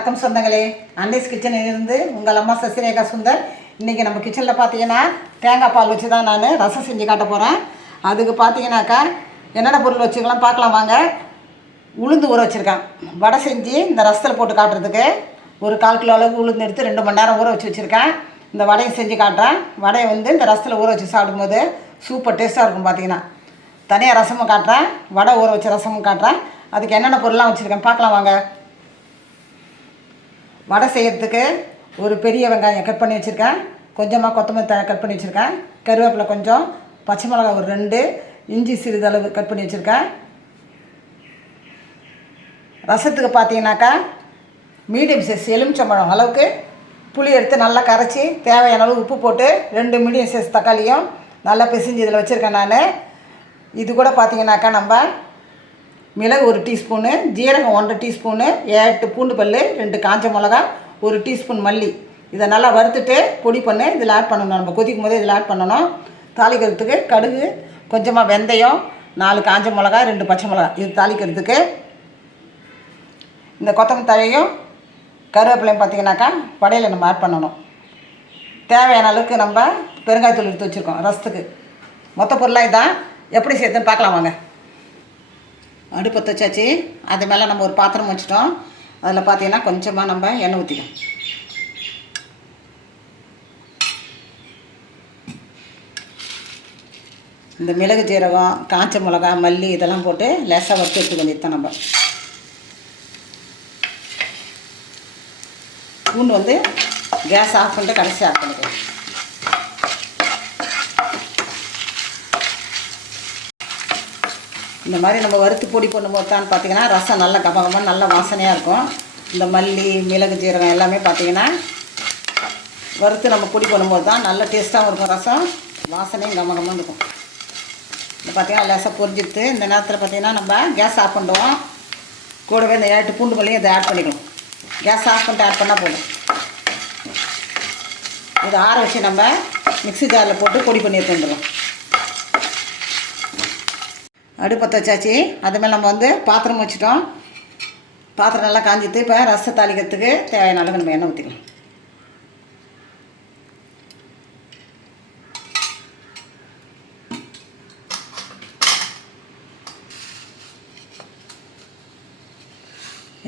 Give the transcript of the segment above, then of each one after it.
வணக்கம் சொந்தங்களே, அன்னைஸ் கிச்சனிலிருந்து உங்கள் அம்மா சசிரேகா சுந்தர். இன்றைக்கி நம்ம கிச்சனில் பார்த்தீங்கன்னா தேங்காய் பால் வச்சு தான் நான் ரசம் செஞ்சு காட்ட போகிறேன். அதுக்கு பார்த்தீங்கன்னாக்கா என்னென்ன பொருள் வச்சுக்கலாம் பார்க்கலாம் வாங்க. உளுந்து ஊற வச்சுருக்கேன். வடை செஞ்சு இந்த ரசத்தில் போட்டு காட்டுறதுக்கு ஒரு 1/4 கிலோ அளவுக்கு உளுந்து எடுத்து 2 மணி நேரம் ஊற வச்சு வச்சுருக்கேன். இந்த வடையை செஞ்சு காட்டுறேன். வடையை இந்த ரசத்தில் ஊற வச்சு சாப்பிடும்போது சூப்பர் டேஸ்ட்டாக இருக்கும். பார்த்தீங்கன்னா தனியாக ரசமும் காட்டுறேன், வடை ஊற வச்ச ரசமும் காட்டுறேன். அதுக்கு என்னென்ன பொருள்லாம் வச்சுருக்கேன் பார்க்கலாம் வாங்க. வடை செய்கிறதுக்கு ஒரு பெரிய வெங்காயம் கட் பண்ணி வச்சுருக்கேன், கொஞ்சமாக கொத்தமல்லி தழை கட் பண்ணி வச்சுருக்கேன், கருவேப்பிலை கொஞ்சம், பச்சை மிளகாய் ஒரு 2, இஞ்சி சிறிதளவு கட் பண்ணி வச்சுருக்கேன். ரசத்துக்கு பார்த்தீங்கன்னாக்கா மீடியம் சைஸ் எலுமிச்சம்பழம் அளவுக்கு புளி எடுத்து நல்லா கரைச்சி தேவையான அளவு உப்பு போட்டு 2 மீடியம் சைஸ் தக்காளியும் நல்லா பிசைஞ்சு இதில் வச்சுருக்கேன் நான். இது கூட பார்த்தீங்கன்னாக்கா நம்ம மிளகு 1 டீஸ்பூனு, ஜீரகம் 1 டீஸ்பூனு, 8 பூண்டு பல், 2 காஞ்ச மிளகா, 1 டீஸ்பூன் மல்லி. இதை நல்லா வறுத்துட்டு பொடி பண்ணி இதில் ஆட் பண்ணணும். நம்ம கொதிக்கும் போது இதில் ஆட் பண்ணணும். தாளிக்கிறதுக்கு கடுகு, கொஞ்சமாக வெந்தயம், 4 காஞ்ச மிளகா, 2 பச்சை மிளகா. இது தாளிக்கிறதுக்கு இந்த கொத்தமல்லி தழையும் கருவேப்பிலையும் பார்த்திங்கனாக்கா வடையில் நம்ம ஆட் பண்ணணும். தேவையான அளவுக்கு நம்ம பெருங்காயத்தூள் எடுத்து வச்சுருக்கோம் ரசத்துக்கு. மொத்த பொருளாக இதான். எப்படி சேர்த்துன்னு பார்க்கலாம் வாங்க. அடுப்பை வச்சாச்சு. அது மேலே நம்ம ஒரு பாத்திரம் வச்சுட்டோம். அதில் பார்த்தீங்கன்னா கொஞ்சமாக நம்ம எண்ணெய் ஊற்றிக்கணும். இந்த மிளகு, ஜீரகம், காஞ்ச மிளகா, மல்லி இதெல்லாம் போட்டு லேசாக வறுத்து எடுத்துக்க வேண்டியது நம்ம. பூண்டு கேஸ் ஆஃப் பண்ணிட்டு கடைசி ஆஃப் பண்ணிக்கலாம். இந்த மாதிரி நம்ம வறுத்து பொடி பண்ணும்போது தான் பார்த்திங்கன்னா ரசம் நல்ல கமகமாக நல்ல வாசனையாக இருக்கும். இந்த மல்லி, மிளகு, ஜீரகம் எல்லாமே பார்த்திங்கன்னா வறுத்து நம்ம பொடி பண்ணும்போது தான் நல்ல டேஸ்ட்டாகவும் இருக்கும். ரசம் வாசனையும் கமகமாக இருக்கும். இந்த பார்த்திங்கன்னா லேசாக பொரிஞ்சிடுது. இந்த நேரத்தில் பார்த்திங்கன்னா நம்ம கேஸ் ஆஃப் பண்ணுவோம். கூடவே இந்த 8 பூண்டு பல்லையும் இதை ஆட் பண்ணிக்கணும். கேஸ் ஆஃப் பண்ணிட்டு ஆட் பண்ணால் போதும். இதை ஆற வச்சு நம்ம மிக்ஸி ஜாரில் போட்டு பொடி பண்ணி எடுத்து வந்துடுவோம். அடுப்பத்தை வச்சாச்சு. அது மேலே நம்ம பாத்திரம் வச்சுட்டோம். பாத்திரம் நல்லா காஞ்சிட்டு இப்போ ரசத்தை தாளிக்கிறதுக்கு தேவையான அளவு நம்ம எண்ணெய் ஊற்றிக்கலாம்.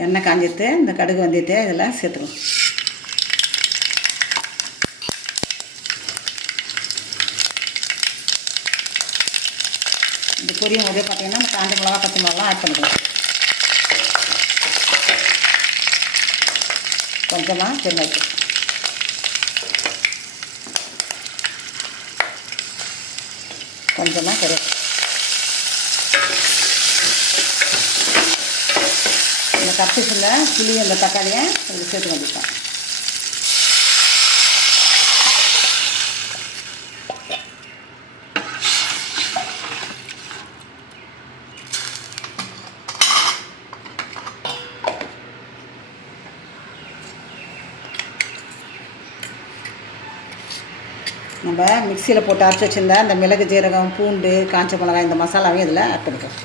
எண்ணெய் காஞ்சிட்டு இந்த கடுகு வந்துட்டு இதில் சேர்த்துக்கலாம். இந்த பொரியும் போதே பார்த்தீங்கன்னா நம்ம காஞ்ச மிளகா, பச்சை மிளகாலாம் ஆட் பண்ணிக்கலாம். கொஞ்சமாக பெருங்காயம், கொஞ்சமாக கருவேப்பிலை. இந்த கத்திரிப்பில் புளி, அந்த தக்காளியை இதில் சேர்த்து வந்துட்டோம். நம்ம மிக்சியில் போட்டு அரைச்சி வச்சுருந்தா இந்த மிளகு, ஜீரகம், பூண்டு, காஞ்ச மிளகாய் இந்த மசாலாவையும் இதில் ஆட் பண்ணிக்கலாம்.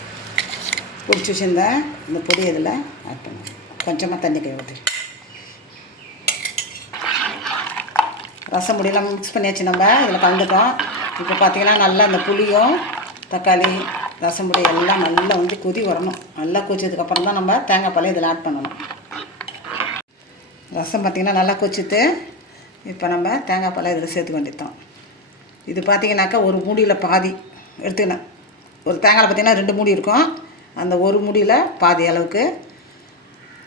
பிடிச்சி வச்சுருந்தா இந்த பொடி இதில் ஆட் பண்ணுவோம். கொஞ்சமாக தண்ணி கை ஊற்றி ரசம் முடியெல்லாம் மிக்ஸ் பண்ணியாச்சு. நம்ம இதில் கலந்துட்டோம். இப்போ பார்த்திங்கன்னா நல்லா இந்த புளியும், தக்காளி, ரசம் பொடி எல்லாம் நல்லா கொதி வரணும். நல்லா கொதிச்சதுக்கப்புறம் தான் நம்ம தேங்காய் பாலை இதில் ஆட் பண்ணணும். ரசம் பார்த்திங்கன்னா நல்லா கொதிச்சுட்டு இப்போ நம்ம தேங்காய் பாலை இதில் சேர்த்துக்க வேண்டியதுதான். இது பார்த்திங்கனாக்கா ஒரு மூடியில் பாதி எடுத்துக்கினேன். ஒரு தேங்காயில் பார்த்திங்கன்னா 2 மூடி இருக்கும். அந்த ஒரு மூடியில் பாதி அளவுக்கு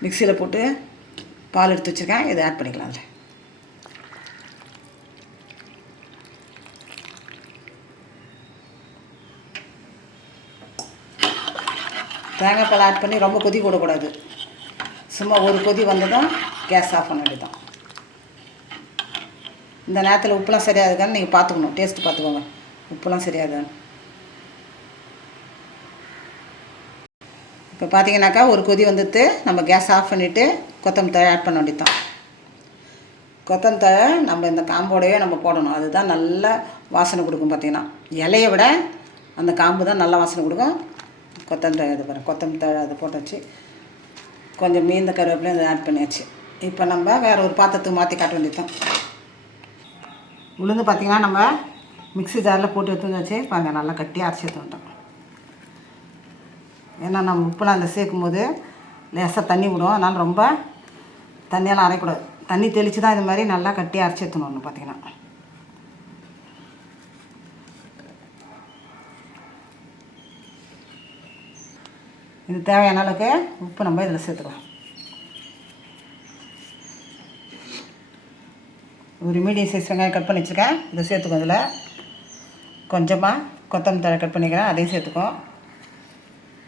மிக்சியில் போட்டு பால் எடுத்து வச்சுருக்கேன். இதை ஆட் பண்ணிக்கலாம். அதில் தேங்காய் பால் ஆட் பண்ணி ரொம்ப கொதி போடக்கூடாது. சும்மா ஒரு கொதி வந்ததும் கேஸ் ஆஃப் பண்ண வேண்டியதுதான். இந்த நேரத்தில் உப்புலாம் சரியாக இருக்கான்னு நீங்கள் பார்த்துக்கணும். டேஸ்ட்டு பார்த்துக்கோங்க, உப்புலாம் சரியாக இருக்கான்னு. இப்போ பார்த்தீங்கன்னாக்கா ஒரு கொதி வந்துட்டு நம்ம கேஸ் ஆஃப் பண்ணிவிட்டு கொத்தமல்லி தழை ஆட் பண்ண வேண்டியதுதான். கொத்தமல்லி தழை நம்ம இந்த காம்போடையே நம்ம போடணும். அதுதான் நல்ல வாசனை கொடுக்கும். பார்த்திங்கன்னா இலையை விட அந்த காம்பு தான் நல்ல வாசனை கொடுக்கும். கொத்தமல்லி தழை இது பாருங்கள், கொத்தமல்லி தழை அதை போட்டாச்சு. கொஞ்சம் மீந்த கருவேப்பிலையும் அதை ஆட் பண்ணியாச்சு. இப்போ நம்ம வேறு ஒரு பாத்திரத்துக்கு மாற்றி காட்ட வேண்டியதுதான். உளுந்து பார்த்திங்கன்னா நம்ம மிக்ஸி ஜாரில் போட்டு எடுத்து வச்சு பாருங்கள் நல்லா கட்டி அரைச்சி எடுத்து வந்துட்டோம். ஏன்னா நம்ம உப்புலாம் அதில் சேர்க்கும் போது லேசாக தண்ணி விடும், அதனால் ரொம்ப தண்ணியெல்லாம் அரைக்கூடாது. தண்ணி தெளித்து தான் இது மாதிரி நல்லா கட்டி அரைச்சி எடுத்துணும். பார்த்திங்கன்னா இது தேவையான அளவுக்கு உப்பு நம்ம இதில் சேர்த்துக்கலாம். ஒரு மீடியம் சைஸ் வெங்காயம் கட் பண்ணி வச்சுருக்கேன், இதை சேர்த்துக்கும். இதில் கொஞ்சமாக கொத்தமல்லி தழை கட் பண்ணிக்கிறேன், அதையும் சேர்த்துக்கும்.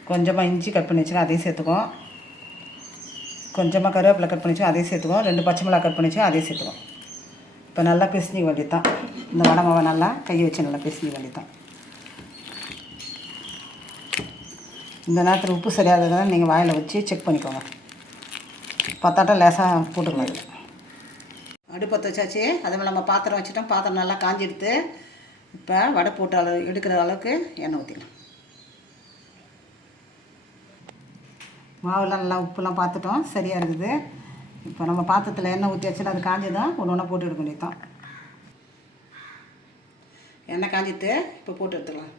கொஞ்சமாக இஞ்சி கட் பண்ணி வச்சுருக்கேன், அதையும் சேர்த்துக்கும். கொஞ்சமாக கருவேப்பிலை கட் பண்ணி வச்சுக்கோம், அதையும் சேர்த்துக்கும். 2 பச்சை மிளகா கட் பண்ணி வச்சுக்கோம், அதையும் சேர்த்துக்கும். இப்போ நல்லா பிசைஞ்சிக்க வேண்டியது தான். இந்த வடை மாவை நல்லா கையை வச்சு நல்லா பிசைஞ்சிக்க வேண்டியது தான். இந்த நேரத்தில் உப்பு சரியாததான் நீங்கள் வாயில் வச்சு செக் பண்ணிக்கோங்க. பத்தாட்டம் லேசாக போட்டுக்கலாம். இதில் அடுப்பத்தை வச்சாச்சு, அதே மாதிரி நம்ம பாத்திரம் வச்சுட்டோம். பாத்திரம் நல்லா காஞ்சி எடுத்து இப்போ வடை போட்டு எடுக்கிற அளவுக்கு எண்ணெய் ஊற்றிக்கலாம். மாவுலாம் நல்லா உப்புலாம் பார்த்துட்டோம், சரியாக இருக்குது. இப்போ நம்ம பாத்திரத்தில் எண்ணெய் ஊற்றி வச்சுட்டு அது காஞ்சதான் ஒன்று ஒன்றா போட்டு எடுக்க வேண்டியதான். எண்ணெய் காஞ்சிட்டு இப்போ போட்டு எடுத்துக்கலாம்.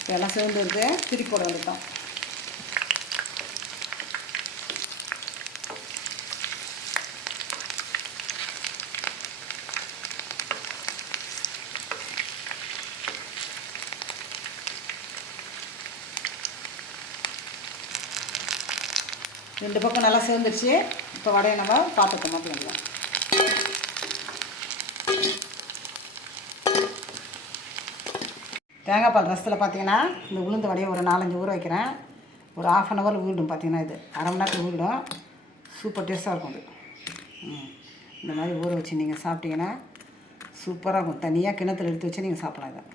இப்போ எல்லாம் சேர்ந்து இருக்குது, திருப்பி போட வேண்டியதான். ரெண்டு பக்கம் நல்லா சேர்ந்துருச்சு. இப்போ வடையை நம்ம பாத்திரத்தை மாற்றி வந்துடலாம். தேங்காய் பால் ரசத்தில் பார்த்தீங்கன்னா இந்த உளுந்து வடையை ஒரு 4-5 ஊற வைக்கிறேன். ஒரு 1/2 hour ஊறிடும். பார்த்தீங்கன்னா இது அரை மணி நேரத்தில் ஊறிடும். சூப்பர் டேஸ்ட்டாக இருக்கும் இது. இந்த மாதிரி ஊற வச்சு நீங்கள் சாப்பிட்டீங்கன்னா சூப்பராக இருக்கும். தனியாக கிணத்துல எடுத்து வச்சு நீங்கள் சாப்பிடலாம்.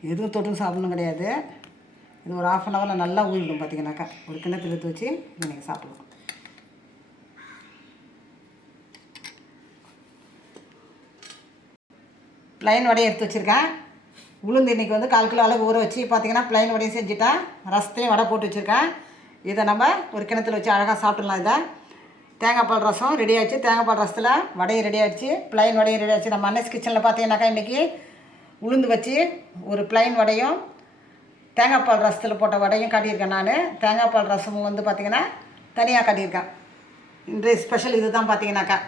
இதை எதுவும் தொட்டு சாப்பிடணும் கிடையாது. இது ஒரு 1/2 hour நல்லா ஊறிடும். பார்த்தீங்கன்னாக்கா ஒரு கிணத்துல எடுத்து வச்சு இதை நீங்கள் சாப்பிடலாம். ப்ளைன் வடையை எடுத்து வச்சுருக்கேன். உளுந்து இன்றைக்கி வந்து 1/4 கிலோ அளவு ஊற வச்சு பார்த்தீங்கன்னா ப்ளைன் வடையை செஞ்சுட்டேன். ரசத்தையும் வடை போட்டு வச்சுருக்கேன். இதை நம்ம ஒரு கிணத்துல வச்சு அழகாக சாப்பிடலாம். இதை தேங்காய் பால் ரசம் ரெடி ஆகிடுச்சு. தேங்காய் பால் ரசத்தில் வடையும் ரெடி ஆகிடுச்சு, ப்ளைன் வடையும் ரெடி ஆகிடுச்சு. நம்ம அன்னஸ் கிச்சனில் பார்த்தீங்கன்னாக்கா இன்றைக்கி உளுந்து வச்சு ஒரு ப்ளைன் வடையும் தேங்காய் பால் ரசத்தில் போட்ட வடையும் காட்டியிருக்கேன். நான் தேங்காய் பால் ரசமும் வந்து பார்த்திங்கன்னா தனியாக காட்டியிருக்கேன். இன்றைய ஸ்பெஷல் இது தான். பார்த்தீங்கன்னாக்கா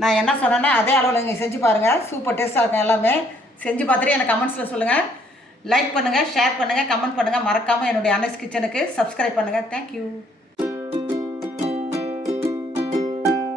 நான் என்ன சொன்னேன்னா அதே அளவில் நீங்கள் செஞ்சு பாருங்கள். சூப்பர் டேஸ்ட்டாக இருக்கும். எல்லாமே செஞ்சு பார்த்துட்டு எனக்கு கமெண்ட்ஸில் சொல்லுங்கள். லைக் பண்ணுங்கள், ஷேர் பண்ணுங்கள், கமெண்ட் பண்ணுங்கள். மறக்காமல் என்னுடைய அன்னஸ் கிச்சனுக்கு சப்ஸ்கிரைப் பண்ணுங்கள். தேங்க்யூ.